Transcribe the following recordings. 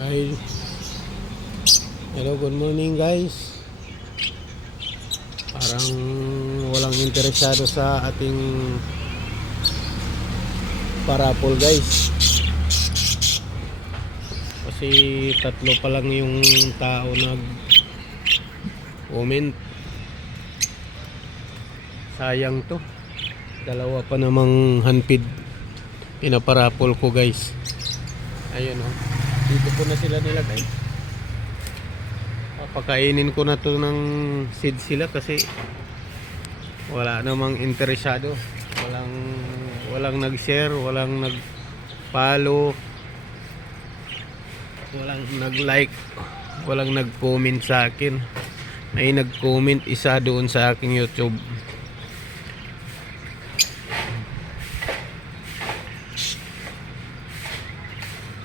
Ay, hello, good morning guys. Parang walang interesado sa ating parapol guys. Kasi tatlo pa lang yung tao nag-comment. Sayang to. Dalawa pa namang handpid pinaparapol ko guys. Ayun oh. Dito ko na sila nilagay. Papakainin ko na to ng seed sila kasi wala namang interesado. Walang nag-share, walang nag-follow, walang nag-like, walang nag-comment sa akin. May nag-comment isa doon sa aking YouTube.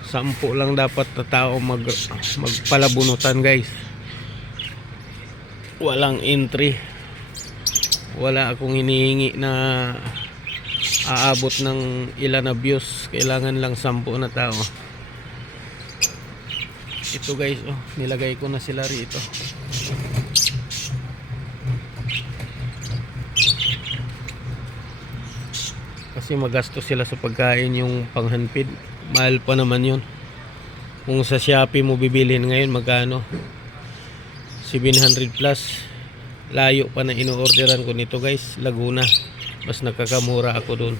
Sampu lang dapat na tao magpalabunutan guys. Walang entry. Wala akong hinihingi na aabot ng ilan na views. Kailangan lang 10 na tao. Ito guys, oh, nilagay ko na sila rito. Kasi magastos sila sa pagkain yung panghanpid. Mahal pa naman yun. Kung sa Shopee mo bibilhin ngayon, magkano? 700 plus. Layo pa na ino-orderan ko nito guys, Laguna. Mas nakakamura ako dun.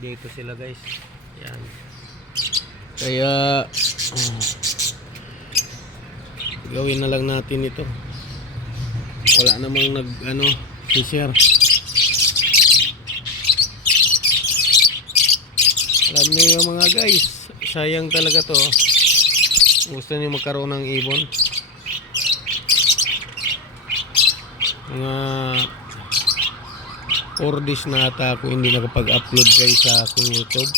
Dito sila guys. Yan. Kaya gawin na lang natin ito. Wala namang share. Alam niyo mga guys, sayang talaga to. Gusto niyo magkaroon ng ibon. Mga 4 days na ata ako hindi nakapag-upload guys sa aking YouTube.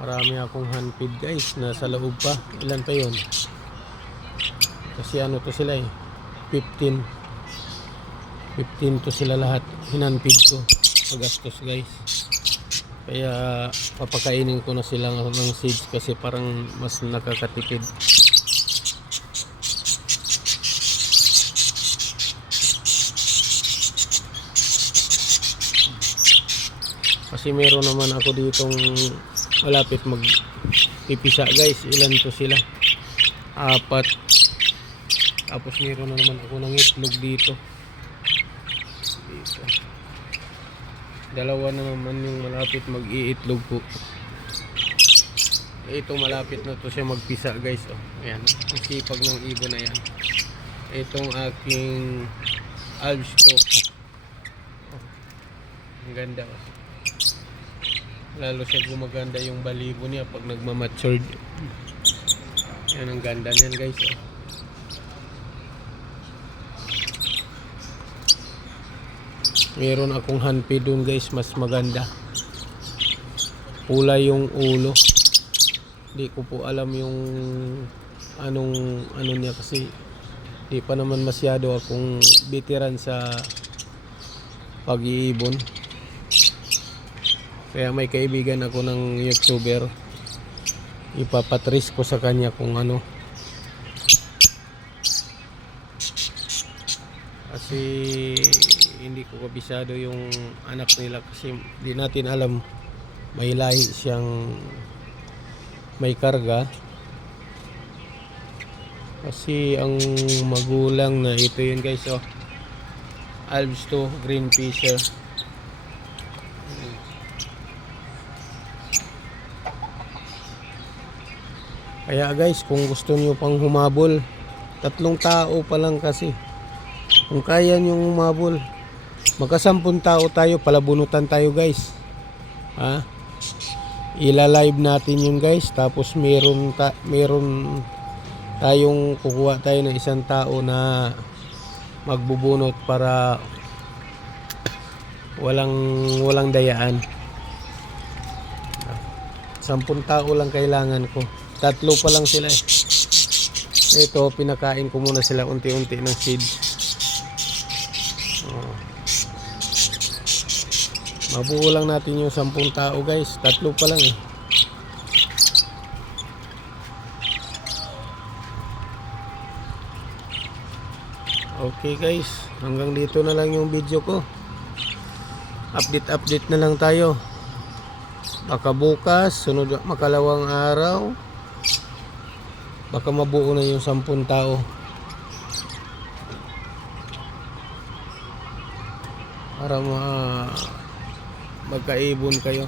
Marami akong handpid guys, nasa loob pa. Ilan pa yun? Kasi ano to sila 15 to sila lahat. Hinanpid ko. Magastos guys. Kaya papakainin ko na sila ng seeds kasi parang mas nakakatipid. Kasi meron naman ako ditong malapit magpipisa guys. Ilan to sila? 4. Tapos meron na naman ako ng itlog dito. Dalawa na naman yung malapit mag-iitlog ko. Ito malapit na to siya magpisa guys. Oh, ayan. Ang sipag ng ibon na yan. Itong aking alps to. Oh, ang ganda. Oh. Lalo siya gumaganda yung balibo niya pag nagmamatured. Yan ang ganda niyan guys. Oh. Meron akong handpid doon guys, mas maganda. Pula yung ulo. Di ko po alam yung ano niya kasi di pa naman masyado akong veteran sa pag-iibon. Kaya may kaibigan ako ng YouTuber. Ipapatris ko sa kanya kung ano. Kasi hindi ko kabisado yung anak nila kasi di natin alam may lahi siyang may karga. Kasi ang magulang na ito yun guys, oh, Alps to Green Fisher. Kaya guys, kung gusto niyo pang humabol, 3 tao pa lang kasi. Kung kaya niyo humabol, magka-10 tao tayo, palabunutan tayo guys. Ha? Ila-live natin yun guys. Tapos meron tayong kukuha tayo ng 1 tao na magbubunot para walang dayaan. 10 tao lang kailangan ko. 3 pa lang sila eh. Ito, pinakain ko muna sila unti-unti ng seed. Oh. Mabuo lang natin yung 10 tao guys. 3 pa lang eh. Okay guys, hanggang dito na lang yung video ko. Update na lang tayo. Baka bukas, sunod makalawang araw, baka mabuo na yung 10 tao. Para magkaibon kayo.